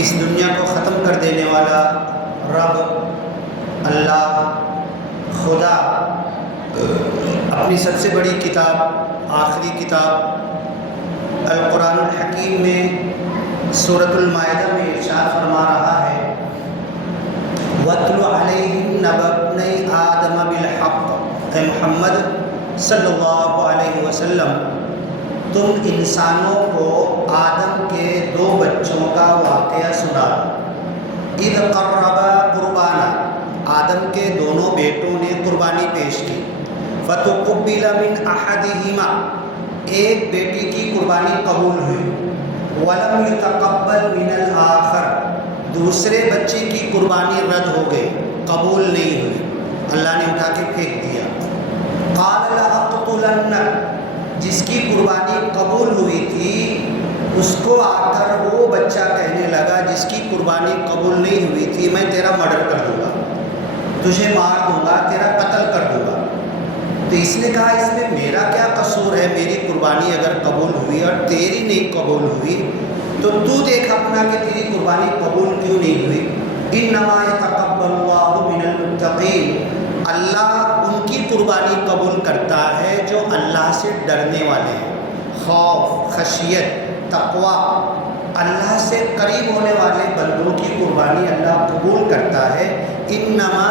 اس دنیا کو ختم کر دینے والا رب اللہ خدا اپنی سب سے بڑی کتاب، آخری کتاب القرآن الحکیم میں سورۃ المائدہ میں ارشاد فرما رہا ہے وَاتْلُ عَلَيْهِمْ نَبَأَ ابْنَيْ آدَمَ بِالْحَقِّ۔ اے محمد صلی اللہ علیہ وسلم، تم انسانوں کو آدم کے دو بچوں کا واقعہ سنا۔ اِذْ قَرَّبَا قُرْبَانًا، آدم کے دونوں بیٹوں نے قربانی پیش کی۔ فَتُقُبِّلَ مِنْ أَحَدِهِمَا، ایک بیٹی کی قربانی قبول ہوئی۔ وَلَمْ يُتَقَبَّلْ مِنَ الْآخَرِ، دوسرے بچے کی قربانی رد ہو گئی، قبول نہیں ہوئی، اللہ نے اٹھا کے پھینک دیا۔ قَالَ لَأَقْتُلَنَّكَ، جس کی قربانی قبول ہوئی تھی اس کو آ کر وہ بچہ کہنے لگا جس کی قربانی قبول نہیں ہوئی تھی، میں تیرا مرڈر کر دوں گا، تجھے مار دوں گا، تیرا قتل کر دوں گا۔ تو اس نے کہا اس میں میرا کیا قصور ہے، میری قربانی اگر قبول ہوئی اور تیری نہیں قبول ہوئی تو دیکھ اپنا کہ تیری قربانی قبول کیوں نہیں ہوئی۔ انما یتقبل اللہ من المتقین، اللہ ان کی قربانی قبول کرتا ہے جو اللہ سے ڈرنے والے ہیں، خوف، خشیت، تقوی، اللہ سے قریب ہونے والے بندوں کی قربانی اللہ قبول کرتا ہے۔ انما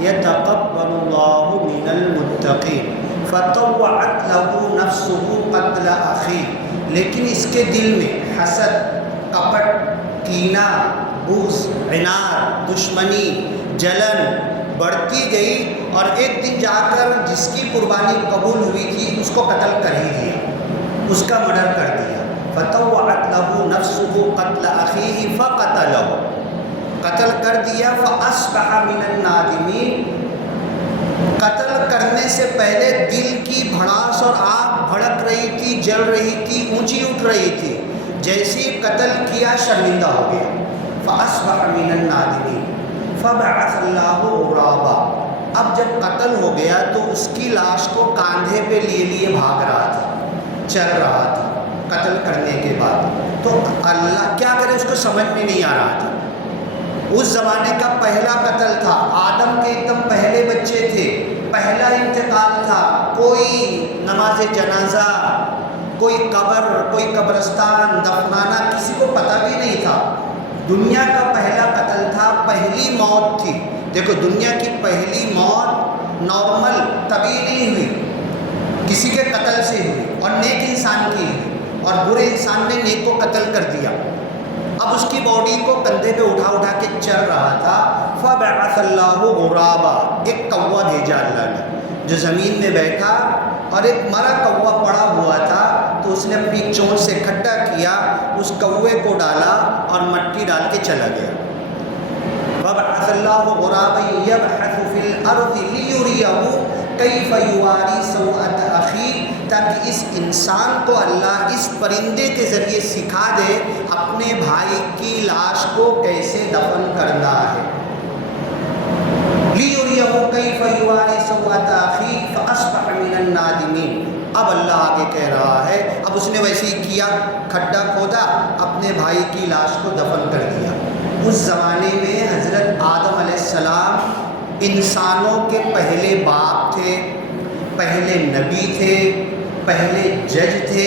یتقبل اللہ من المتقین فطوعت له نفسه قتل اخیہ، لیکن اس کے دل میں حسد، کپٹ، کینہ، بغض، عناد، دشمنی، جلن بڑھتی گئی اور ایک دن جا کر جس کی قربانی قبول ہوئی تھی اس کو قتل کر ہی دیا، اس کا مرڈر کر دیا۔ فطوعت له نفسه قتل اخیہ فقتلہ، قتل کر دیا۔ فاصبح من النادمین، قتل کرنے سے پہلے دل کی بھڑاس اور آگ بھڑک رہی تھی، جل رہی تھی، اونچی اٹھ رہی تھی، جیسے ہی قتل کیا شرمندہ ہو گیا۔ فاصبح من النادمین فبعث اللہ غرابا، اب جب قتل ہو گیا تو اس کی لاش کو کاندھے پہ لیے بھاگ رہا تھا، چل رہا تھا قتل کرنے کے بعد۔ تو اللہ کیا کرے، اس کو سمجھ میں نہیں آ رہا تھا۔ اس زمانے کا پہلا قتل تھا، آدم کے ایک دم پہلے بچے تھے، پہلا انتقال تھا، کوئی نماز جنازہ، کوئی قبر، کوئی قبرستان دفنانا کسی کو پتہ بھی نہیں تھا۔ دنیا کا پہلا قتل تھا، پہلی موت تھی۔ دیکھو دنیا کی پہلی موت نارمل طبی نہیں ہوئی، کسی کے قتل سے ہوئی اور نیک انسان کی ہوئی، اور برے انسان نے نیک کو قتل کر دیا۔ اب اس کی باڈی کو کندھے پہ اٹھا کے چل رہا تھا۔ فبعث اللہ غرابا، ایک کوا بھیجا اللہ نے جو زمین میں بیٹھا، اور ایک مرا کوا پڑا ہوا تھا تو اس نے اپنی چونچ سے اکٹھا کیا، اس کوے کو ڈالا اور مٹی ڈال کے چلا گیا۔ فبعث اللہ غرابا یبحث فی الارض لیریہ کیف یواری سوءۃ اخیہ، تاکہ اس انسان کو اللہ اس پرندے کے ذریعے سکھا دے اپنے بھائی کی لاش کو کیسے دفن کرنا ہے۔ لیریہ کیف یواری سوءۃ اخیہ فاصبح من النادمین، اب اللہ آگے کہہ رہا ہے، اب اس نے ویسے ہی کیا، کھڈا کھودا، اپنے بھائی کی لاش کو دفن کر دیا۔ اس زمانے میں حضرت آدم علیہ السلام انسانوں کے پہلے باپ تھے، پہلے نبی تھے، پہلے جج تھے،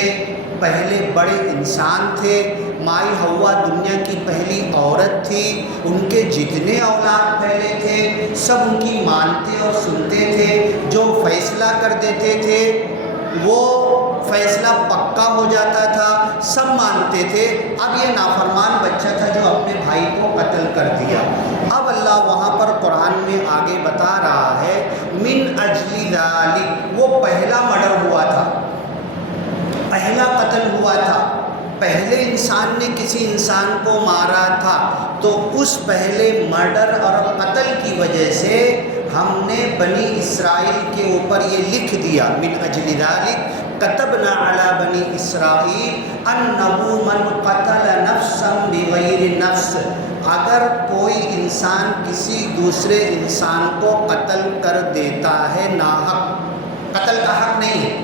پہلے بڑے انسان تھے۔ مائی ہوا دنیا کی پہلی عورت تھی، ان کے جتنے اولاد پہلے تھے سب ان کی مانتے اور سنتے تھے، جو فیصلہ کر دیتے تھے وہ فیصلہ پکا ہو جاتا تھا، سب مانتے تھے۔ اب یہ نافرمان بچہ تھا جو اپنے بھائی کو قتل کر دیا۔ اب اللہ وہاں پر قرآن میں آگے بتا رہا ہے من اجل ذالک، وہ پہلا مرڈر ہوا تھا، پہلا قتل ہوا تھا، پہلے انسان نے کسی انسان کو مارا تھا، تو اس پہلے مرڈر اور قتل کی وجہ سے ہم نے بنی اسرائیل کے اوپر یہ لکھ دیا من اجل ذالک کتبنا علی بنی اسرائیل انہ من قتل نفسا بغیر نفس، اگر کوئی انسان کسی دوسرے انسان کو قتل کر دیتا ہے ناحق، قتل کا حق نہیں ہے،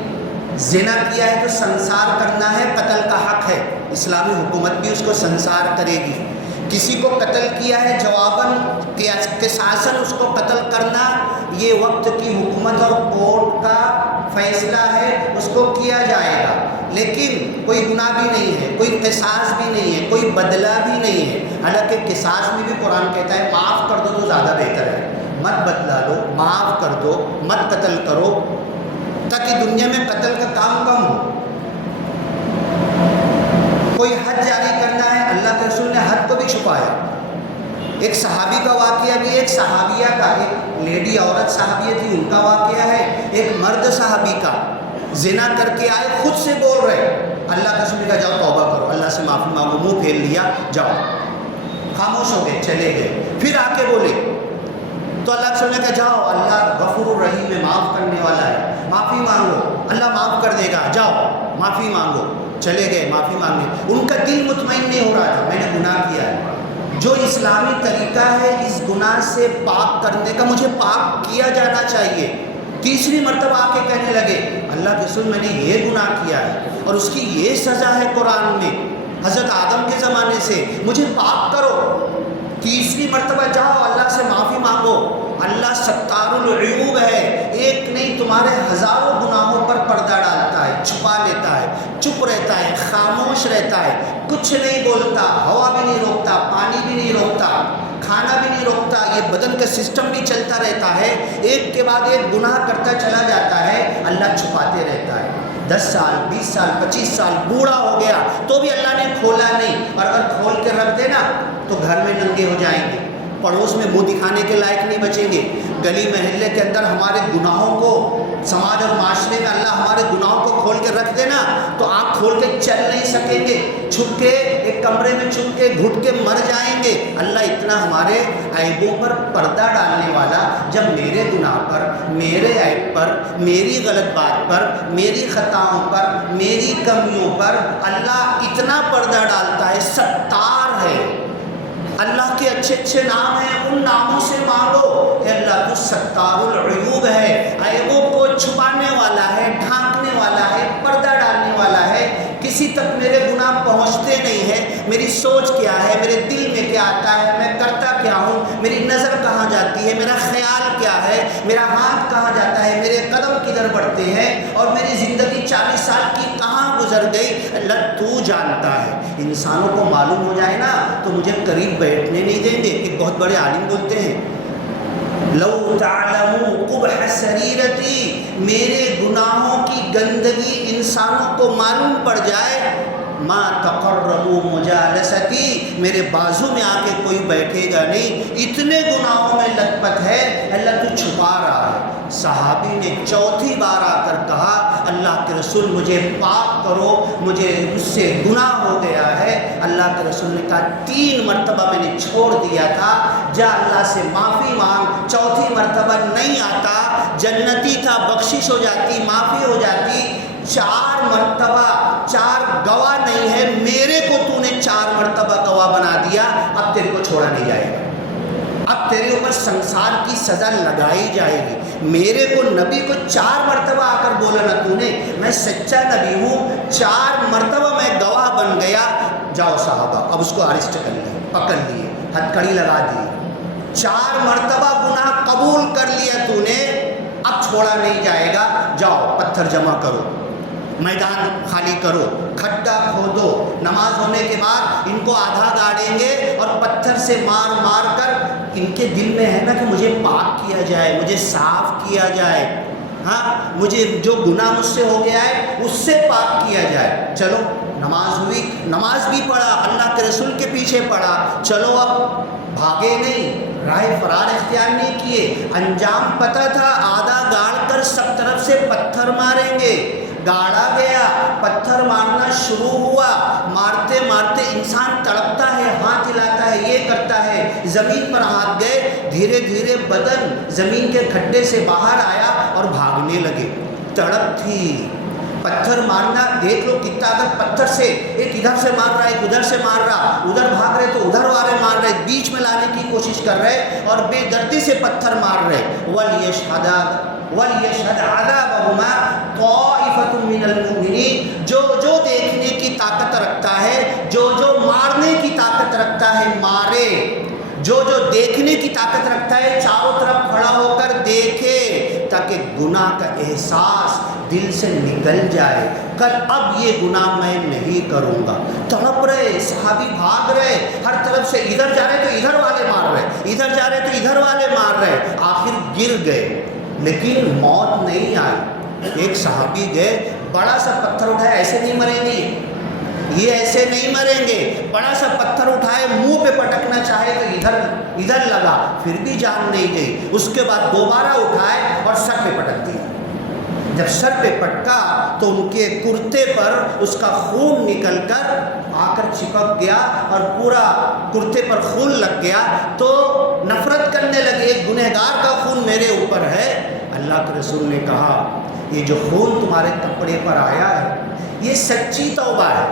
زنا کیا ہے تو سنسار کرنا ہے، قتل کا حق ہے، اسلامی حکومت بھی اس کو سنسار کرے گی، کسی کو قتل کیا ہے جواباً قصاصاً اس کو قتل کرنا یہ وقت کی حکومت اور کورٹ کا فیصلہ ہے، اس کو کیا جائے گا، لیکن کوئی گناہ بھی نہیں ہے، کوئی قصاص بھی نہیں ہے، کوئی بدلہ بھی نہیں ہے۔ حالانکہ قصاص میں بھی قرآن کہتا ہے معاف کر دو تو زیادہ بہتر ہے، مت بدلا لو، معاف کر دو، مت قتل کرو، تاکہ دنیا میں قتل کا کام کم ہو۔ کوئی حد جاری کرنا ہے، اللہ کے رسول نے حد کو بھی چھپایا۔ ایک صحابی کا واقعہ بھی ہے، ایک صحابیہ کا، ایک لیڈی عورت صحابیہ تھی ان کا واقعہ ہے، ایک مرد صحابی کا، زنا کر کے آئے، خود سے بول رہے، اللہ کے رسول نے کہا جاؤ توبہ کرو، اللہ سے معافی مانگو، منہ پھیر لیا، جاؤ، خاموش ہو گئے، چلے گئے۔ پھر آ کے بولے تو اللہ کے رسول نے کہا جاؤ، اللہ غفور الرحیم ہے، معاف کرنے والا ہے، معافی مانگو، اللہ معاف کر دے گا، جاؤ معافی مانگو۔ چلے گئے معافی مانگنے، ان کا دل مطمئن نہیں ہو رہا تھا، میں نے گناہ کیا ہے۔ جو اسلامی طریقہ ہے اس گناہ سے پاک کرنے کا، مجھے پاک کیا جانا چاہیے۔ تیسری مرتبہ آ کے کہنے لگے اللہ کے رسول میں نے یہ گناہ کیا ہے اور اس کی یہ سزا ہے قرآن میں حضرت آدم کے زمانے سے، مجھے پاک کرو۔ تیسری مرتبہ جاؤ اللہ سے معافی مانگو، اللہ ستار العیوب ہے، ایک نہیں تمہارے ہزاروں گناہوں پر پردہ ڈالتا ہے، چھپا لیتا ہے، چپ رہتا ہے، خاموش رہتا ہے، کچھ نہیں بولتا، ہوا بھی نہیں روکتا، پانی بھی نہیں روکتا، کھانا بھی نہیں روکتا، یہ بدن کا سسٹم بھی چلتا رہتا ہے، ایک کے بعد ایک گناہ کرتا چلا جاتا ہے، اللہ چھپاتے رہتا ہے۔ 10 سال 20 سال 25 سال بوڑھا ہو گیا تو بھی اللہ نے کھولا نہیں، اور اگر کھول کے رکھ دینا تو گھر میں ننگے ہو جائیں گے، پڑوس میں منہ دکھانے کے لائق نہیں بچیں گے، گلی محلے کے اندر ہمارے گناہوں کو، سماج اور معاشرے میں اللہ ہمارے گناہوں کو کھول کے رکھ دینا تو آنکھ کھول کے چل نہیں سکیں گے، چھپ کے ایک کمرے میں چھپ کے گھٹ کے مر جائیں گے۔ اللہ اتنا ہمارے عیبوں پر پردہ ڈالنے والا، جب میرے گناہ پر، میرے عیب پر، میری غلط بات پر، میری خطاؤں پر، میری کمیوں پر اللہ اتنا پردہ ڈالتا ہے، ستار ہے۔ اللہ کے اچھے اچھے نام ہیں، ان ناموں سے مانگو کہ اللہ تو ستار العیوب ہے، عیبوں کو چھپانے والا ہے، ڈھانکنے والا ہے، پردہ ڈالنے والا ہے، کسی تک میرے گناہ پہنچتے نہیں ہیں، میری سوچ کیا ہے، میرے دل میں کیا آتا ہے، میں کرتا کیا ہوں، میری نظر کہاں جاتی ہے، میرا خیال کیا ہے، میرا ہاتھ کہاں جاتا ہے، میرے قدم کدھر بڑھتے ہیں، اور میری زندگی 40 سال کی کہاں گزر گئی، اللہ تو جانتا ہے۔ انسانوں کو معلوم ہو جائے نا تو مجھے قریب بیٹھنے نہیں دیں گے۔ ایک بہت بڑے عالم بولتے ہیں لو تعلموا قبح سریرتی، میرے گناہوں کی گندگی انسانوں کو معلوم پڑ جائے، ما تقربوا مجالستی، میرے بازو میں آ کے کوئی بیٹھے گا نہیں، اتنے گناہوں میں لت پت ہے، اللہ تو چھپا رہا ہے۔ صحابی نے چوتھی بار آ کر کہا اللہ کے رسول مجھے پاک کرو، مجھے اس سے گناہ ہو گیا ہے۔ اللہ کے رسول نے کہا 3 مرتبہ میں نے چھوڑ دیا تھا، جا اللہ سے معافی مانگ۔ چوتھی مرتبہ نہیں آتا، جنتی تھا، بخشش ہو جاتی، معافی ہو جاتی۔ 4 مرتبہ، 4 گواہ نہیں ہے، میرے کو تو نے 4 مرتبہ گواہ بنا دیا، اب تیرے کو چھوڑا نہیں جائے گا، اب تیرے اوپر سنسار کی سزا لگائی جائے گی۔ میرے کو نبی کو 4 مرتبہ آ کر بولا نا تو نے، میں سچا نبی ہوں، 4 مرتبہ میں گواہ بن گیا، جاؤ صحابہ اب اس کو اریسٹ کر لیے، پکڑ لیے، ہتھ کڑی لگا دی۔ 4 مرتبہ گناہ قبول کر لیا تو نے، اب چھوڑا نہیں جائے گا، جاؤ پتھر جمع کرو، میدان خالی کرو، کھڈا کھودو، نماز ہونے کے بعد ان کو آدھا گاڑیں گے اور پتھر سے مار مار کر، ان کے دل میں ہے نا کہ مجھے پاک کیا جائے، مجھے صاف کیا جائے، ہاں مجھے جو گناہ مجھ سے ہو گیا ہے اس سے پاک کیا جائے۔ چلو نماز ہوئی، نماز بھی پڑھا، اللہ کے رسول کے پیچھے پڑھا، چلو اب بھاگے نہیں، راہ فرار اختیار نہیں کیے، انجام پتہ تھا، آدھا گاڑ کر سب طرف سے پتھر ماریں گے، گاڑا گیا، پتھر مارنا شروع ہوا، مارتے مارتے انسان تڑپتا ہے، ہاتھ ہلاتا ہے، یہ کرتا ہے، زمین پر ہاتھ گئے، دھیرے دھیرے بدن زمین کے کھڈے سے باہر آیا اور بھاگنے لگے۔ تڑپ تھی، پتھر مارنا دیکھ لو کتنا، اگر پتھر سے ایک ادھر سے مار رہا ہے، ایک ادھر سے مار رہا، ادھر بھاگ رہے تو ادھر والے مار رہے، بیچ میں لانے کی کوشش کر رہے اور بے دردی سے پتھر مار رہے۔ وَلْيَشْهَدْ عَذَابَهُمَا طَائِفَةٌ مِّنَ الْمُؤْمِنِينَ، جو دیکھنے کی طاقت رکھتا ہے، جو مارنے کی طاقت رکھتا ہے مارے، جو دیکھنے کی طاقت رکھتا ہے چاروں طرف کھڑا ہو کر دیکھے تاکہ گناہ کا احساس دل سے نکل جائے، کل اب یہ گناہ میں نہیں کروں گا۔ تڑپ رہے صحابی، بھاگ رہے، ہر طرف سے ادھر جا رہے تو ادھر والے مار رہے، ادھر جا رہے تو ادھر والے مار رہے، آخر گر گئے لیکن موت نہیں آئی۔ ایک صحابی گئے، بڑا سا پتھر اٹھایا، ایسے نہیں مریں گے یہ ایسے نہیں مریں گے، بڑا سا پتھر اٹھائے، منہ پہ پٹکنا چاہے تو ادھر لگا، پھر بھی جان نہیں گئی۔ اس کے بعد دوبارہ اٹھائے اور سر پہ پٹک دیا۔ جب سر پہ پٹکا تو ان کے کرتے پر اس کا خون نکل کر آ کر چپک گیا اور پورا کرتے پر خون لگ گیا، تو نفرت کرنے لگے، ایک گنہگار کا خون میرے اوپر ہے۔ اللہ کے رسول نے کہا یہ جو خون تمہارے کپڑے پر آیا ہے یہ سچی توبہ ہے،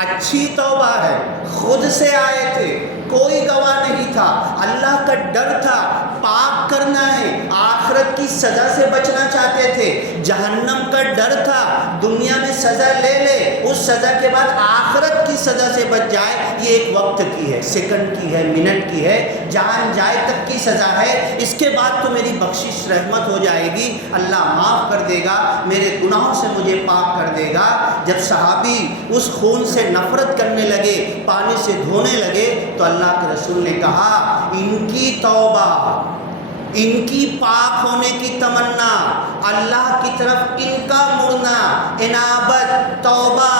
اچھی توبہ ہے، خود سے آئے تھے، کوئی گواہ نہیں تھا، اللہ کا ڈر تھا، پاک کرنا ہے، آخرت کی سزا سے بچنا چاہتے تھے، جہنم کا ڈر تھا، دنیا میں سزا لے لے، اس سزا کے بعد آخرت کی سزا سے بچ جائے، یہ ایک وقت کی ہے، سیکنڈ کی ہے، منٹ کی ہے، جان جائے تک کی سزا ہے، اس کے بعد تو میری بخشش رحمت ہو جائے گی، اللہ معاف کر دے گا، میرے گناہوں سے مجھے پاک کر دے گا۔ جب صحابی اس خون سے نفرت کرنے لگے، پانی سے دھونے لگے، تو اللہ کے رسول نے کہا ان کی توبہ، ان کی پاک ہونے کی تمنا، اللہ کی طرف ان کا مڑنا، انابت، توبہ،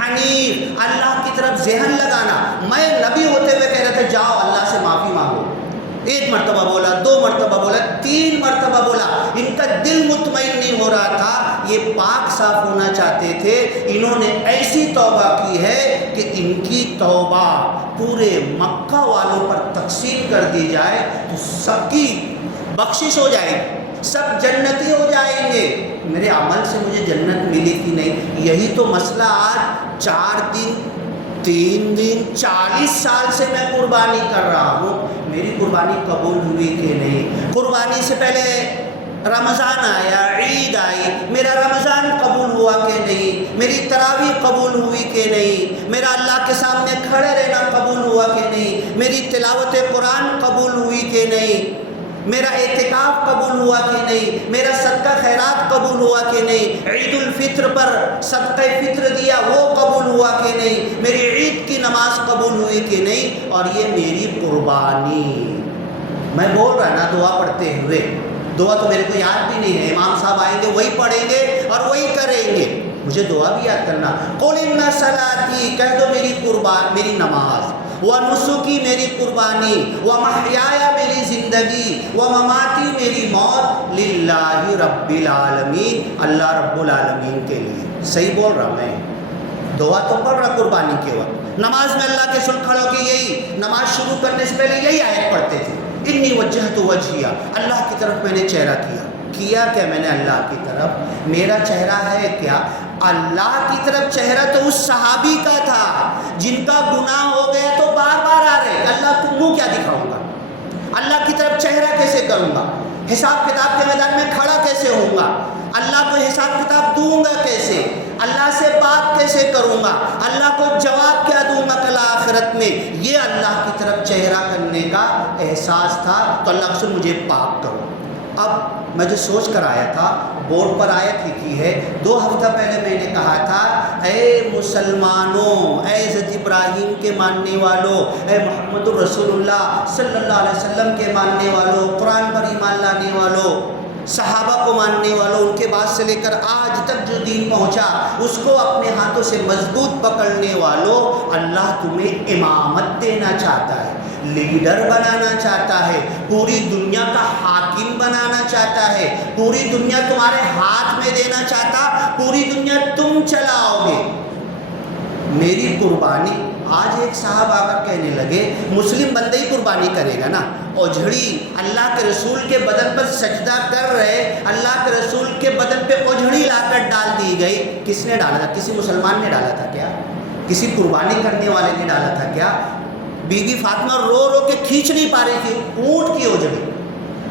حنیف، اللہ کی طرف ذہن لگانا۔ میں نبی ہوتے ہوئے کہہ رہا تھا جاؤ اللہ سے معافی مانگو، ایک مرتبہ بولا، دو مرتبہ بولا، تین مرتبہ بولا، ان کا دل مطمئن نہیں ہو رہا تھا، یہ پاک صاف ہونا چاہتے تھے۔ انہوں نے ایسی توبہ کی ہے کہ ان کی توبہ پورے مکہ والوں پر تقسیم کر دی جائے تو سب کی بخشش ہو جائے گی، سب جنتی ہو جائیں گے۔ میرے عمل سے مجھے جنت ملی کہ نہیں، یہی تو مسئلہ آج 4 دن 3 دن 40 سال سے میں قربانی کر رہا ہوں، میری قربانی قبول ہوئی کہ نہیں؟ قربانی سے پہلے رمضان آیا، عید آئی، میرا رمضان قبول ہوا کہ نہیں؟ میری تراویح قبول ہوئی کہ نہیں؟ میرا اللہ کے سامنے کھڑے رہنا قبول ہوا کہ نہیں؟ میری تلاوت قرآن قبول ہوئی کہ نہیں؟ میرا اعتکاف قبول ہوا کہ نہیں؟ میرا صدقہ خیرات قبول ہوا کہ نہیں؟ عید الفطر پر صدقہ فطر دیا وہ قبول ہوا کہ نہیں؟ میری عید کی نماز قبول ہوئی کہ نہیں؟ اور یہ میری قربانی، میں بول رہا نا دعا پڑھتے ہوئے، دعا تو میرے کو یاد بھی نہیں ہے، امام صاحب آئیں گے وہی پڑھیں گے اور وہی کریں گے، مجھے دعا بھی یاد کرنا۔ قل ان صلاتی، کہہ دو میری قربان، میری نماز، ونسکی میری قربانی، ومحیای میری زندگی، ومماتی میری موت، للہ رب العالمین، اللہ رب العالمین کے لیے۔ صحیح بول رہا میں، دعا تو پڑھ رہا قربانی کے وقت، نماز میں اللہ کے سامنے کھڑا ہو کے یہی نماز شروع کرنے سے پہلے یہی آیت پڑھتے تھے، انی وجہت وجہیہ، اللہ کی طرف میں نے چہرہ کیا کیا میں نے اللہ کی طرف، میرا چہرہ ہے کیا؟ اللہ کی طرف چہرہ تو اس صحابی کا تھا جن کا گناہ ہو گیا تو بار بار آ رہے، اللہ کو منہ کیا دکھاؤں گا، اللہ کی طرف چہرہ کیسے کروں گا، حساب کتاب کے میدان میں کھڑا کیسے ہوں گا، اللہ کو حساب کتاب دوں گا کیسے، اللہ سے بات کیسے کروں گا، اللہ کو جواب کیا دوں گا کل آخرت میں، یہ اللہ کی طرف چہرہ کرنے کا احساس تھا، تو اللہ سے مجھے پاک کرو۔ اب میں جو سوچ کر آیا تھا، بورڈ پر آیت لکھی ہے، 2 ہفتہ پہلے میں نے کہا تھا اے مسلمانوں، اے حضرت ابراہیم کے ماننے والوں، اے محمد الرسول اللہ صلی اللہ علیہ وسلم کے ماننے والوں، قرآن پر ایمان لانے والوں، صحابہ کو ماننے والوں، ان کے بعد سے لے کر آج تک جو دین پہنچا اس کو اپنے ہاتھوں سے مضبوط پکڑنے والوں، اللہ تمہیں امامت دینا چاہتا ہے، لیڈر بنانا چاہتا ہے، پوری دنیا کا حاکم بنانا چاہتا ہے، پوری دنیا تمہارے ہاتھ میں دینا چاہتا، پوری دنیا تم چلاؤ گے۔ میری قربانی، آج ایک صاحب آ کر کہنے لگے مسلم بندے ہی قربانی کرے گا نا، اوجھڑی اللہ کے رسول کے بدن پر سجدہ کر رہے، اللہ کے رسول کے بدن پہ اوجھڑی لا کر ڈال دی گئی، کس نے ڈالا تھا؟ کسی مسلمان نے ڈالا تھا کیا؟ کسی قربانی کرنے والے نے ڈالا تھا کیا؟ بی بی فاطمہ رو رو کے کھینچ نہیں پا رہی تھی اونٹ کی اوجھڑی،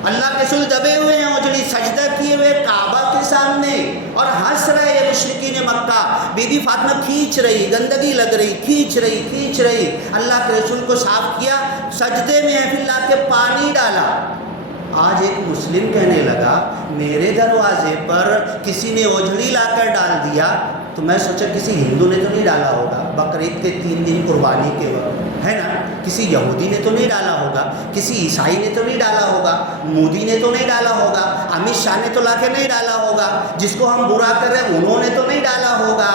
اللہ کے رسول دبے ہوئے ہیں اوجھڑی، سجدہ کیے ہوئے کعبہ کے سامنے اور ہنس رہے ہیں مشرکین مکہ. بی بی فاطمہ کھینچ رہی، گندگی لگ رہی، کھینچ رہی. اللہ کے رسول کو صاف کیا، سجدے میں ہے، پھر لا کے پانی ڈالا. آج ایک مسلم کہنے لگا میرے دروازے پر کسی نے اوجھڑی لا کر ڈال دیا، تو میں سوچا کسی ہندو نے تو نہیں ڈالا ہوگا، بقرعید کے 3 دن قربانی کے وقت ہے نا، کسی یہودی نے تو نہیں ڈالا ہوگا، کسی عیسائی نے تو نہیں ڈالا ہوگا، مودی نے تو نہیں ڈالا ہوگا، امت شاہ نے تو لا کے نہیں ڈالا ہوگا، جس کو ہم برا کر رہے ہیں انہوں نے تو نہیں ڈالا ہوگا،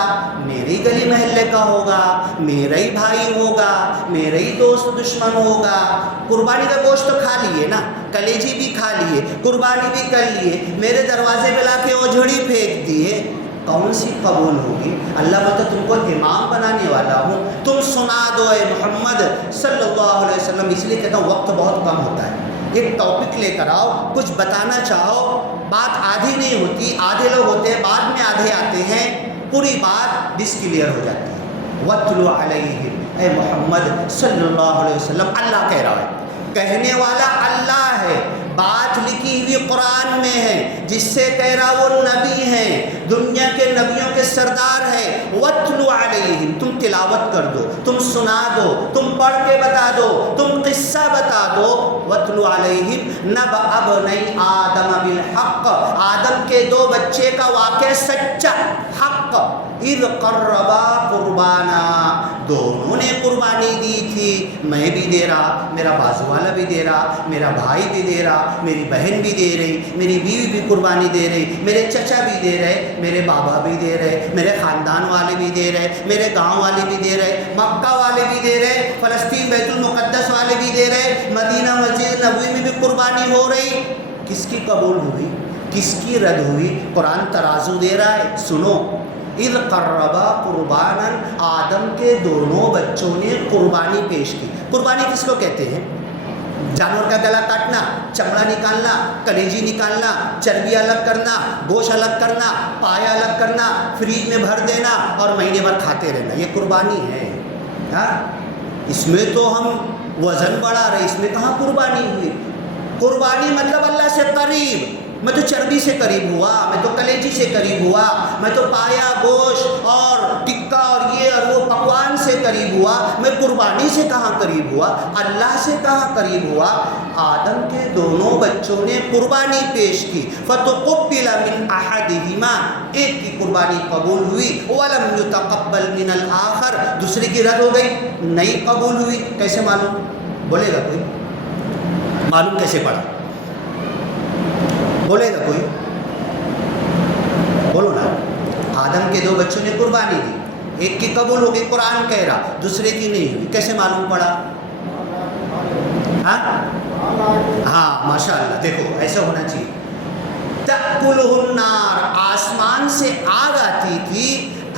میری گلی محلے کا ہوگا، میرا ہی بھائی ہوگا، میرا ہی دوست دشمن ہوگا. قربانی کا گوشت تو کھا لیے نا، کلیجی بھی کھا لیے، قربانی بھی کر لیے، میرے دروازے پہ لا کے اوجھڑی پھینک دیے، کون سی قبول ہوگی؟ اللہ بولتا تم کو امام بنانے والا ہوں، تم سنا دو اے محمد صلی اللہ علیہ وسلم. اس لیے کہتا ہوں وقت بہت کم ہوتا ہے، ایک ٹاپک لے کر آؤ، کچھ بتانا چاہو، بات آدھی نہیں ہوتی، آدھے لوگ ہوتے ہیں بعد میں آدھے آتے ہیں، پوری بات ڈس کلیئر ہو جاتی ہے. وَاتْلُ عَلَيْهِمْ، اے محمد صلی اللہ علیہ وسلم. اللہ کہہ رہا ہے، کہنے والا اللہ ہے، بات لکھی ہوئی قرآن میں ہے، جس سے کہہ رہا وہ نبی ہیں، دنیا کے نبیوں کے سردار ہے. وَاتْلُ عَلَيْهِمْ، تم تلاوت کر دو، تم سنا دو، تم پڑھ کے بتا دو، تم قصہ بتا دو. وَاتْلُ عَلَيْهِمْ نَبَأَ ابْنَيْ آدَمَ بِالْحَقِّ، آدم کے 2 بچے کا واقعہ سچا، حق. اِذْ قَرَّبَا قُرْبَانًا، دونوں نے قربانی دی تھی، میں بھی دے رہا، میرا بازو والا بھی دے رہا، میرا بھائی بھی دے رہا، میری بہن بھی دے رہی، میری بیوی بھی قربانی دے رہی، میرے چچا بھی دے رہے، میرے بابا بھی دے رہے، میرے خاندان والے بھی دے رہے، میرے گاؤں والے بھی دے رہے، مکہ والے بھی دے رہے، فلسطین بیت المقدس والے بھی دے رہے، مدینہ مسجد نبوی میں بھی قربانی ہو رہی. کس کی قبول ہوئی، کس کی رد ہوئی؟ قرآن ترازو دے رہا ہے، سنو. اِذْ قَرَّبَا قُرْبَانًا، آدم کے دونوں بچوں نے قربانی پیش کی. قربانی کس کو کہتے ہیں؟ جانور کا گلا کاٹنا، چمڑا نکالنا، کلیجی نکالنا، چربی الگ کرنا، گوشت الگ کرنا، پایا الگ کرنا، فریج میں بھر دینا اور مہینے بھر کھاتے رہنا، یہ قربانی ہے. ہاں، اس میں تو ہم وزن بڑھا رہے، اس میں کہاں قربانی ہوئی؟ قربانی مطلب اللہ سے قریب. میں تو چربی سے قریب ہوا، میں تو کلیجی سے قریب ہوا، میں تو پایا گوشت اور ٹکا اور یہ اور وہ پکوان سے قریب ہوا، میں قربانی سے کہاں قریب ہوا؟ اللہ سے کہاں قریب ہوا؟ آدم کے دونوں بچوں نے قربانی پیش کی. فَتُقُبِّلَ مِنْ أَحَدِهِمَا، ایک کی قربانی قبول ہوئی، وَلَمْ يُتَقَبَّلْ مِنَ الْآخَرِ، دوسرے کی رد ہو گئی، نہیں قبول ہوئی. کیسے معلوم؟ بولے گا کوئی؟ معلوم کیسے پڑا؟ بولے گا کوئی؟ بولو نا. آدم کے 2 بچوں نے قربانی دی، ایک کی قبول ہو گئی، قرآن کہہ رہا، دوسرے کی نہیں ہوئی. کیسے معلوم پڑا؟ ہاں ماشاء اللہ، دیکھو ایسا ہونا چاہیے. تأکلہ النار، آسمان سے آگ آتی تھی.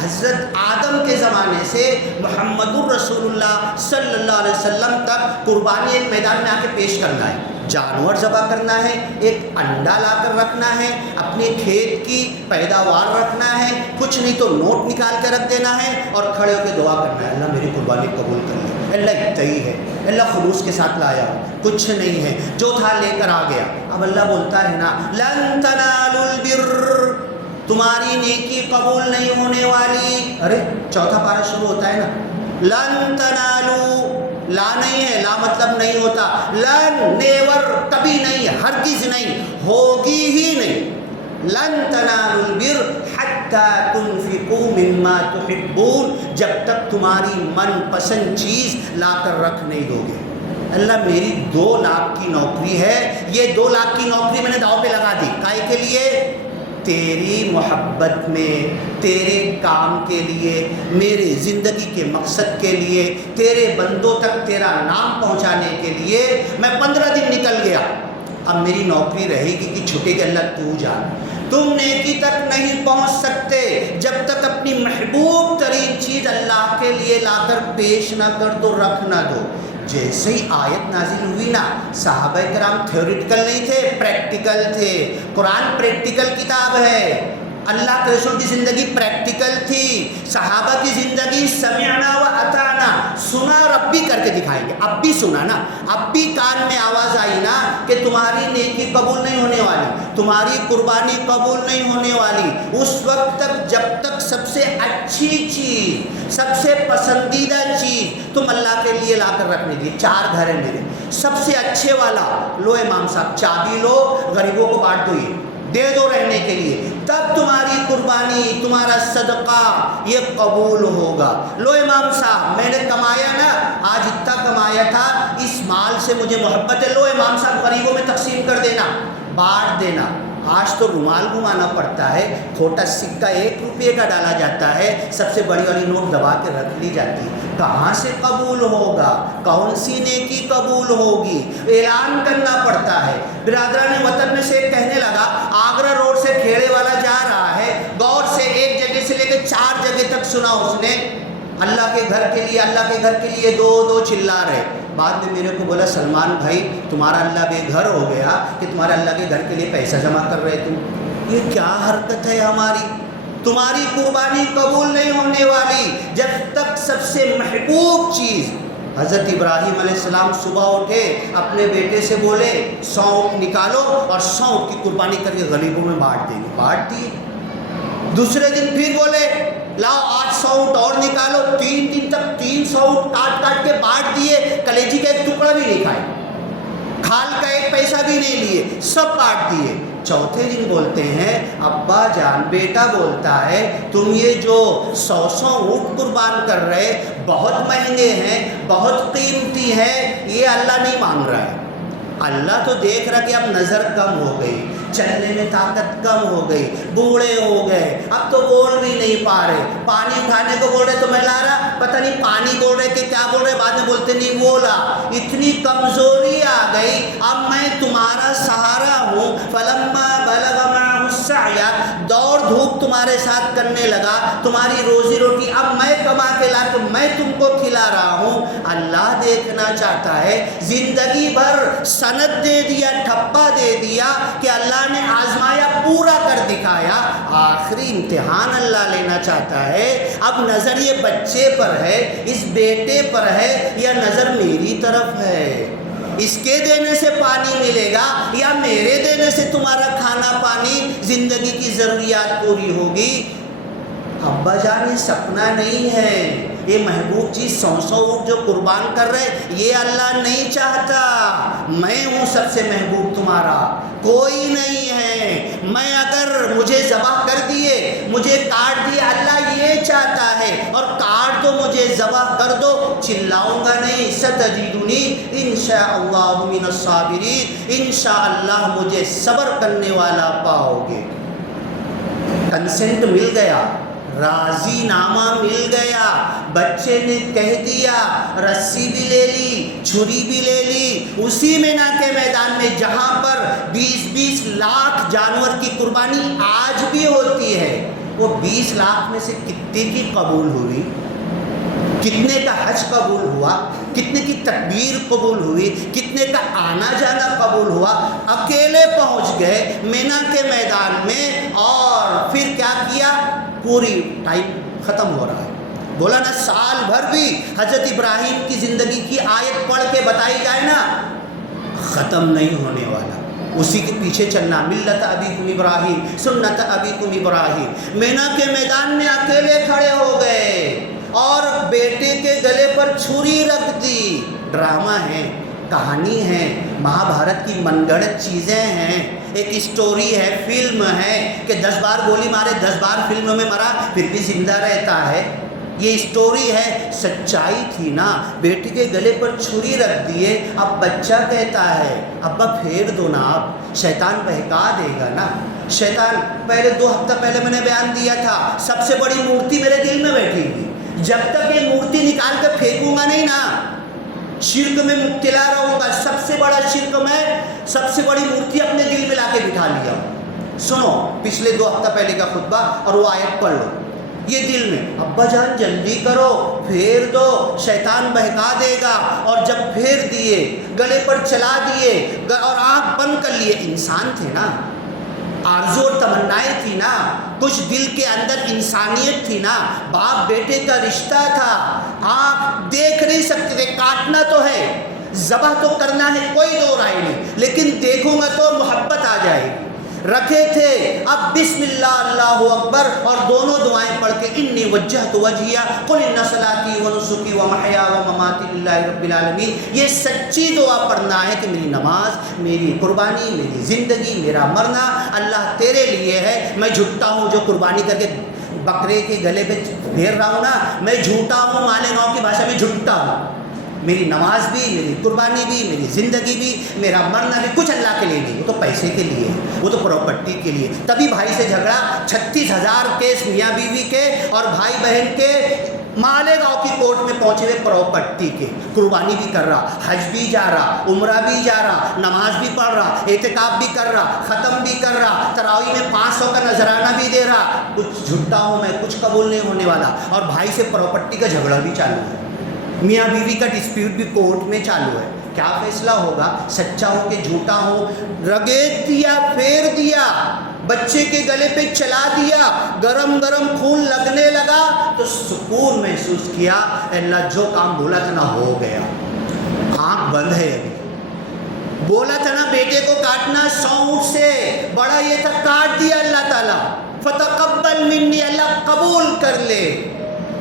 حضرت آدم کے زمانے سے محمد الرسول اللہ صلی اللہ علیہ وسلم تک قربانی ایک میدان میں آ کے پیش کرنا ہے، جانور ذبح کرنا ہے، ایک انڈا لا کر رکھنا ہے، اپنے کھیت کی پیداوار رکھنا ہے، کچھ نہیں تو نوٹ نکال کے رکھ دینا ہے اور کھڑے ہو کے دعا کرنا ہے، اللہ میری قربانی قبول کر لے. اللہ اتحی ہے، اللہ خلوص کے ساتھ لایا ہوں، کچھ نہیں ہے، جو تھا لے کر آ گیا. اب اللہ بولتا ہے نا، لن تنالوا البر، تمہاری نیکی قبول نہیں ہونے والی. ارے 4 پارہ شروع ہوتا ہے نا، لن تنالوا، لا نہیں ہے، لا مطلب نہیں ہوتا، لن نیور، کبھی نہیں، ہرگز نہیں، ہوگی ہی نہیں. لن تنالوا البر حتی تنفقوا مما تحبون، جب تک تمہاری من پسند چیز لا کر رکھ نہیں دو گے. اللہ میری 2 لاکھ کی نوکری ہے، یہ 2 لاکھ کی نوکری میں نے داؤ پہ لگا دی، کائے کے لیے؟ تیری محبت میں، تیرے کام کے لیے، میرے زندگی کے مقصد کے لیے، تیرے بندوں تک تیرا نام پہنچانے کے لیے میں 15 دن نکل گیا. اب میری نوکری رہے گی کہ چھٹے کے اللہ تو جان. تم نیکی تک نہیں پہنچ سکتے جب تک اپنی محبوب ترین چیز اللہ کے لیے لا کر پیش نہ کر دو، رکھ نہ دو. جیسے ہی آیت نازل ہوئی نا، صحابہ کرام تھیوریٹیکل نہیں تھے، پریکٹیکل تھے. قرآن پریکٹیکل کتاب ہے. اللہ کے رسول کی زندگی پریکٹیکل تھی، صحابہ کی زندگی سمعنا و اطعنا، سنا اور اب بھی کر کے دکھائیں گے، اب بھی سنا نا، اب بھی کان میں آواز آئی نا کہ تمہاری نیکی قبول نہیں ہونے والی، تمہاری قربانی قبول نہیں ہونے والی، اس وقت تک جب تک سب سے اچھی چیز، سب سے پسندیدہ چیز تم اللہ کے لیے لا کر رکھنے دیے۔ 4 گھر ہیں میرے، سب سے اچھے والا لو امام صاحب چابی لو، غریبوں کو بانٹ دو، یہ دے دو رہنے کے لیے، تب تمہاری قربانی، تمہارا صدقہ یہ قبول ہوگا۔ لو امام صاحب میں نے کمایا نا، آج اتنا کمایا تھا، اس مال سے مجھے محبت ہے، لو امام صاحب غریبوں میں تقسیم کر دینا، بانٹ دینا۔ آج تو رومال گھمانا پڑتا ہے، کھوٹا سکہ 1 روپے کا ڈالا جاتا ہے، سب سے بڑی والی نوٹ دبا کے رکھ لی جاتی ہے۔ کہاں سے قبول ہوگا؟ کون سی نیکی قبول ہوگی؟ اعلان کرنا پڑتا ہے۔ برادران وطن میں سے ایک کہنے لگا، آگرہ روڈ سے کھیڑے والا جا رہا ہے، غور سے ایک جگہ سے لے کے 4 جگہ تک سنا اس نے، اللہ کے گھر کے لیے، اللہ کے گھر کے لیے 2 چلا رہے۔ بعد میں میرے کو بولا، سلمان بھائی تمہارا اللہ بے گھر ہو گیا کہ تمہارے اللہ کے گھر کے لیے پیسہ جمع کر رہے تم، یہ کیا حرکت ہے ہماری؟ تمہاری قربانی قبول نہیں ہونے والی جب تک سب سے محبوب چیز۔ حضرت ابراہیم علیہ السلام صبح اٹھے، اپنے بیٹے سے بولے 100 اونٹ نکالو اور 100 اونٹ کی قربانی کر کے غریبوں میں بانٹ دیں گے، بانٹ دیے۔ دوسرے دن پھر بولے لاؤ 800 اونٹ اور نکالو، 3 دن تک 300 اونٹ کاٹ کے بانٹ دیے، کلیجی کا ایک ٹکڑا بھی نہیں کھائے، کھال کا ایک پیسہ بھی نہیں لیے، سب بانٹ دیے۔ چوتھے دن بولتے ہیں، ابا جان، بیٹا بولتا ہے تم یہ جو 100 اونٹ قربان کر رہے بہت مہنگے ہیں، بہت قیمتی ہیں، یہ اللہ نہیں مانگ رہا ہے۔ اللہ تو دیکھ رہا کہ اب نظر کم ہو گئی، چلنے میں طاقت کم ہو گئی، بوڑھے ہو گئے، اب تو بول بھی نہیں پا رہے، پانی اٹھانے کو بول رہے تو میں لا رہا، پتہ نہیں پانی بول رہے کہ کیا بول رہے، بعد میں بولتے نہیں بولا، اتنی کمزوری آ گئی، اب میں تمہارا سہارا ہوں۔ فلما بلغ معه السعی، دوڑ دھوپ تمہارے ساتھ کرنے لگا، تمہاری روزی روٹی اب میں کما کے لا کے میں تم کو کھلا رہا ہوں۔ اللہ دیکھنا چاہتا ہے، زندگی بھر سند دے دیا، ٹھپا دے دیا کہ اللہ نے آزمایا، پورا کر دکھایا، آخری امتحان اللہ لینا چاہتا ہے۔ اب نظر یہ بچے پر ہے، اس بیٹے پر ہے، یا نظر میری طرف ہے؟ اس کے دینے سے پانی ملے گا یا میرے دینے سے تمہارا کھانا پانی، زندگی کی ضروریات پوری ہوگی؟ ابا جان یہ سپنا نہیں ہے، یہ محبوب چیز 100 اونٹ جو قربان کر رہے یہ اللہ نہیں چاہتا۔ میں ہوں سب سے محبوب تمہارا، کوئی نہیں ہے۔ میں اگر مجھے ذبح کر دیے، مجھے کاٹ دیے، اللہ یہ چاہتا ہے، اور کاٹ دو مجھے، ذبح کر دو، چلاؤں گا نہیں۔ ستجدنی انشاءاللہ من الصابرین، انشاءاللہ مجھے صبر کرنے والا پاؤ گے۔ کنسنٹ مل گیا، راضی نامہ مل گیا، بچے نے کہہ دیا، رسی بھی لے لی، چھری بھی لے لی، اسی مینا کے میدان میں جہاں پر 20 لاکھ جانور کی قربانی آج بھی ہوتی ہے، وہ 20 لاکھ میں سے کتنے کی قبول ہوئی؟ کتنے کا حج قبول ہوا؟ کتنے کی تکبیر قبول ہوئی؟ کتنے کا آنا جانا قبول ہوا؟ اکیلے پہنچ گئے مینا کے میدان میں، اور پھر کیا کیا؟ پوری ٹائم ختم ہو رہا ہے، بولا نا سال بھر بھی حضرت ابراہیم کی زندگی کی آیت پڑھ کے بتائی جائے نا، ختم نہیں ہونے والا، اسی کے پیچھے چلنا۔ ملت ابیکم ابراہیم سنت ابیکم ابراہیم۔ مینا کے میدان میں اکیلے کھڑے ہو گئے اور بیٹے کے گلے پر چھری رکھ دی۔ ڈرامہ ہے، کہانی ہے، مہا بھارت کی من گھڑت چیزیں ہیں، ایک اسٹوری ہے، فلم ہے کہ 10 بار گولی مارے، 10 بار فلم میں مرا پھر بھی زندہ رہتا ہے، یہ اسٹوری ہے۔ سچائی تھی نا، بیٹی کے گلے پر چھری رکھ دیے، اب بچہ کہتا ہے ابا پھیر دو نا، اب شیطان بہکا دے گا نا۔ شیطان پہلے 2 ہفتہ پہلے میں نے بیان دیا تھا، سب سے بڑی مورتی میرے دل میں بیٹھی ہوئی، جب تک یہ مورتی نکال کر پھینکوں گا نہیں نا، شرک میں مبتلا رہوں گا۔ سب سے بڑا شرک میں سب سے بڑی مورتی اپنے دل میں لا کے بٹھا لیا۔ سنو پچھلے 2 ہفتہ پہلے کا خطبہ اور وہ آیت پڑھ لو، یہ دل میں ابا جان جلدی کرو، پھیر دو، شیطان بہکا دے گا۔ اور جب پھیر دیے، گلے پر چلا دیے اور آنکھ بند کر لیے، انسان تھے نا، آرزو اور تمنائیں تھی نا، کچھ دل کے اندر انسانیت تھی نا، باپ بیٹے کا رشتہ تھا. آنکھ دیکھ نہیں سکتے تھے، کاٹنا تو ہے، ذبح تو کرنا ہے، کوئی دو رائے نہیں، لیکن دیکھوں گا تو محبت آ جائے گی. رکھے تھے، اب بسم اللہ اللہ اکبر اور دونوں دعائیں پڑھ کے انی وجہت وجہیہ قل ان صلاتی ونسکی ومحیایا ومماتی للہ رب العالمین، یہ سچی دعا پڑھنا ہے کہ میری نماز، میری قربانی، میری زندگی، میرا مرنا اللہ تیرے لیے ہے. میں جھٹا ہوں جو قربانی کر کے بکرے کے گلے پہ پھیر رہا ہوں نا، میں جھوٹا ہوں، مالیگاؤں کی بھاشا میں جھٹا ہوں. میری نماز بھی، میری قربانی بھی، میری زندگی بھی، میرا مرنا بھی کچھ اللہ کے لیے نہیں، وہ تو پیسے کے لیے، وہ تو پراپرٹی کے لیے. تبھی بھائی سے جھگڑا، 36,000 کیس میاں بیوی کے اور بھائی بہن کے مالیگاؤں کی کورٹ میں پہنچے ہوئے پراپرٹی کے. قربانی بھی کر رہا، حج بھی جا رہا، عمرہ بھی جا رہا، نماز بھی پڑھ رہا، اعتکاف بھی کر رہا، ختم بھی کر رہا، تراویح میں 500 کا نذرانہ بھی دے رہا، کچھ جھٹا ہوں میں، کچھ قبول نہیں ہونے والا. اور بھائی سے پراپرٹی کا جھگڑا بھی چالو ہے، میاں بیوی کا ڈسپیوٹ بھی کورٹ میں چالو ہے. کیا فیصلہ ہوگا؟ سچا ہو کہ جھوٹا ہو؟ رگیت دیا، پھیر دیا، بچے کے گلے پہ چلا دیا، گرم گرم خون لگنے لگا تو سکون محسوس کیا، اللہ جو کام بولا تھا نا ہو گیا. آنکھ بند ہے ابھی. بولا تھا نا بیٹے کو کاٹنا 100 اونٹ سے، بڑا یہ تھا، کاٹ دیا اللہ تعالیٰ. فتقبل منی، اللہ قبول کر لے،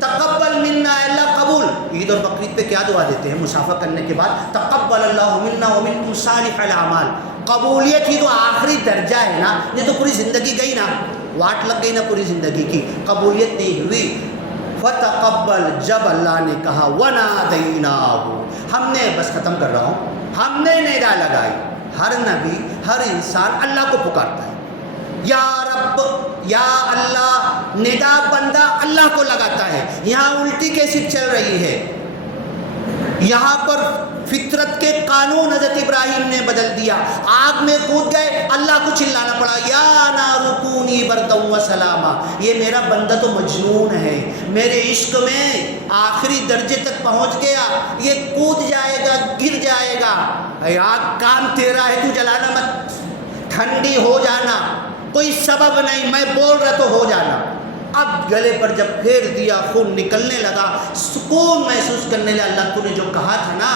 تقبل منا، اللہ قبول. عید اور بقرعید پہ کیا دعا دیتے ہیں مسافہ کرنے کے بعد؟ تقبل اللہ منا ومنکم صالح الاعمال. قبولیت ہی تو آخری درجہ ہے نا، یہ تو پوری زندگی گئی نا، واٹ لگ گئی نا پوری زندگی کی، قبولیت نہیں ہوئی. فتقبل، جب اللہ نے کہا ونادیناہ، ہم نے، بس ختم کر رہا ہوں، ہم نے ندا لگائی. ہر نبی، ہر انسان اللہ کو پکارتا ہے، یا رب، یا اللہ. ندا بندہ اللہ کو لگاتا ہے. یہاں الٹی کیسی چل رہی ہے، یہاں پر فطرت کے قانون حضرت ابراہیم نے بدل دیا. آگ میں کود گئے، اللہ کو چلانا پڑا، یا نار کونی بردا و سلاما. یہ میرا بندہ تو مجنون ہے، میرے عشق میں آخری درجے تک پہنچ گیا، یہ کود جائے گا، گر جائے گا. اے آگ، کام تیرا ہے، تو جلانا مت، ٹھنڈی ہو جانا، کوئی سبب نہیں، میں بول رہا تو ہو جانا. اب گلے پر جب پھیر دیا، خون نکلنے لگا، سکون محسوس کرنے لگا. اللہ تو نے جو کہا تھا نا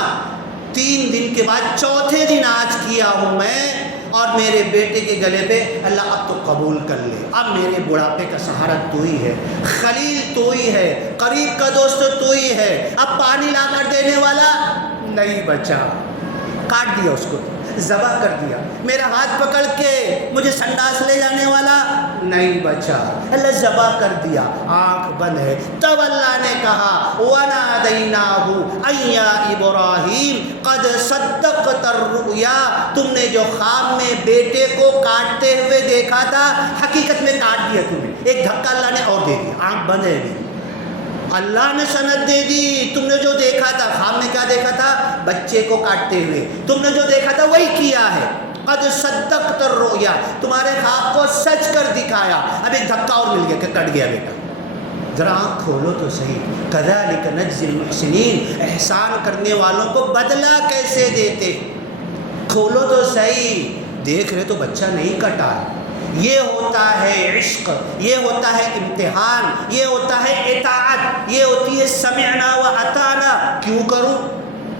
3 دن کے بعد 4تھے دن آج کیا ہوں میں، اور میرے بیٹے کے گلے پہ اللہ اب تو قبول کر لے. اب میرے بڑھاپے کا سہارا تو ہی ہے، خلیل تو ہی ہے، قریب کا دوست تو ہی ہے. اب پانی لا کر دینے والا نہیں بچا، کاٹ دیا اس کو، ذبح کر دیا. میرا ہاتھ پکڑ کے مجھے سنڈاس لے جانے والا نہیں بچا، اللہ ذبح کر دیا. آنکھ بند ہے. تب اللہ نے کہا وَنَادَيْنَاهُ أَن يَا إِبْرَاهِيمُ قَدْ صَدَّقْتَ الرُّؤْيَا. تم نے جو خواب میں بیٹے کو کاٹتے ہوئے دیکھا تھا، حقیقت میں کاٹ دیا تم نے. ایک دھکا اللہ نے اور دے دیا. آنکھ بند ہے ابھی، اللہ نے سند دے دی. تم نے جو دیکھا تھا، خواب میں کیا دیکھا تھا؟ بچے کو کاٹتے ہوئے. تم نے جو دیکھا تھا وہی کیا ہے. قد صدقت الرؤیا، تمہارے خواب کو سچ کر دکھایا. اب ایک دھکا اور مل گیا کہ کٹ گیا بیٹا. ذرا آنکھ کھولو تو صحیح. کذالک نجزی المحسنین، احسان کرنے والوں کو بدلہ کیسے دیتے. کھولو تو صحیح. دیکھ رہے تو بچہ نہیں کٹا. یہ ہوتا ہے عشق، یہ ہوتا ہے امتحان، یہ ہوتا ہے اطاعت، یہ ہوتی ہے سمعنا و اطعنا. کیوں کروں؟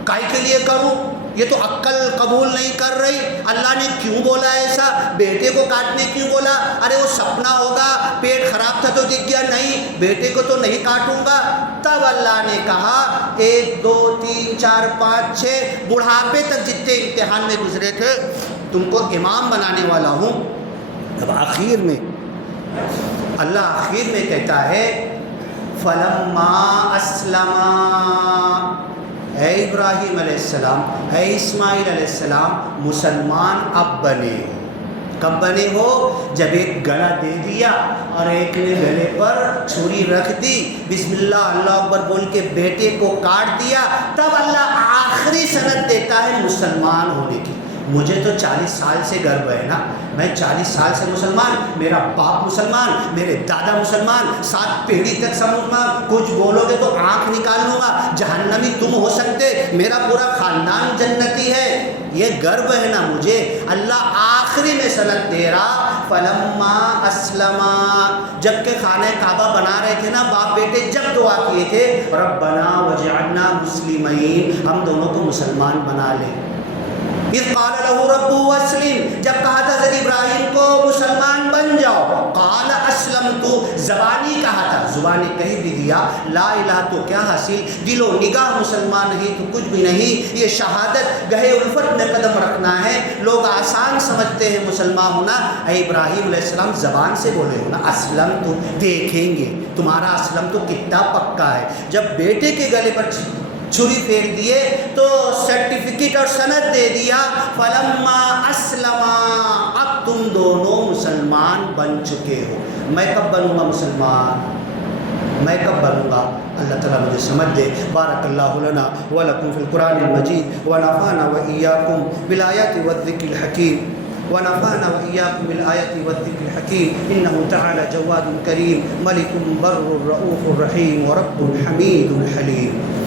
کائے کے لیے کروں؟ یہ تو عقل قبول نہیں کر رہی. اللہ نے کیوں بولا ایسا؟ بیٹے کو کاٹنے کیوں بولا؟ ارے وہ سپنا ہوگا، پیٹ خراب تھا تو دکھ گیا، نہیں بیٹے کو تو نہیں کاٹوں گا. تب اللہ نے کہا 1 2 3 4 5 6 بڑھاپے تک جتنے امتحان میں گزرے تھے، تم کو امام بنانے والا ہوں. اب آخر میں اللہ آخر میں کہتا ہے فَلَمَّا أَسْلَمَا، اے ابراہیم علیہ السلام، اے اسماعیل علیہ السلام، مسلمان اب بنے ہو. کب بنے ہو؟ جب ایک گلا دے دیا اور ایک نے گلے پر چھری رکھ دی، بسم اللہ اللہ اکبر بول کے بیٹے کو کاٹ دیا. تب اللہ آخری سند دیتا ہے مسلمان ہونے کی. مجھے تو 40 سال سے گرو ہے نا، میں 40 سال سے مسلمان، میرا باپ مسلمان، میرے دادا مسلمان، 7 پیڑھی تک مسلمان. کچھ بولو گے تو آنکھ نکال لوں گا. جہنمی تم ہو سکتے، میرا پورا خاندان جنتی ہے. یہ گرو ہے نا مجھے. اللہ آخری میں سند دے رہا فلما اسلما، جب کہ خانہ کعبہ بنا رہے تھے نا باپ بیٹے، جب دعا کیے تھے ربنا وجعلنا مسلمین، ہم دونوں کو مسلمان بنا لے۔ اذ قال له ربه اسلم، جب کہا تھا حضرت ابراہیم کو مسلمان بن جاؤ، قال اسلمت، زبانی کہا تھا، زبانی کہہ بھی دیا لا الہ تو کیا حاصل، دل و نگاہ مسلمان نہیں تو کچھ بھی نہیں، یہ شہادت گہے الفت میں قدم رکھنا ہے۔ لوگ آسان سمجھتے ہیں مسلمان ہونا، اے ابراہیم علیہ السلام زبان سے بولے ہو نا اسلم، تو دیکھیں گے تمہارا اسلم تو کتنا پکا ہے۔ جب بیٹے کے گلے پر چھری پھیر دیے تو سرٹیفکیٹ اور سند دے دیا، فلما اسلما، اب تم دونوں مسلمان بن چکے ہو۔ میں کب بنوں گا مسلمان؟ میں کب بنوں گا؟ اللہ تعالیٰ مجھے سمجھ دے۔ بارک اللہ لنا ولکم فی القرآن المجید ونفعنا وإیاکم بالآیات والذکر الحکیم، ونفعنا وإياكم بالآيات والذكر الحكيم، إنه تعالى جواد كريم ملك بر رؤوف رحيم ورب حميد حليم۔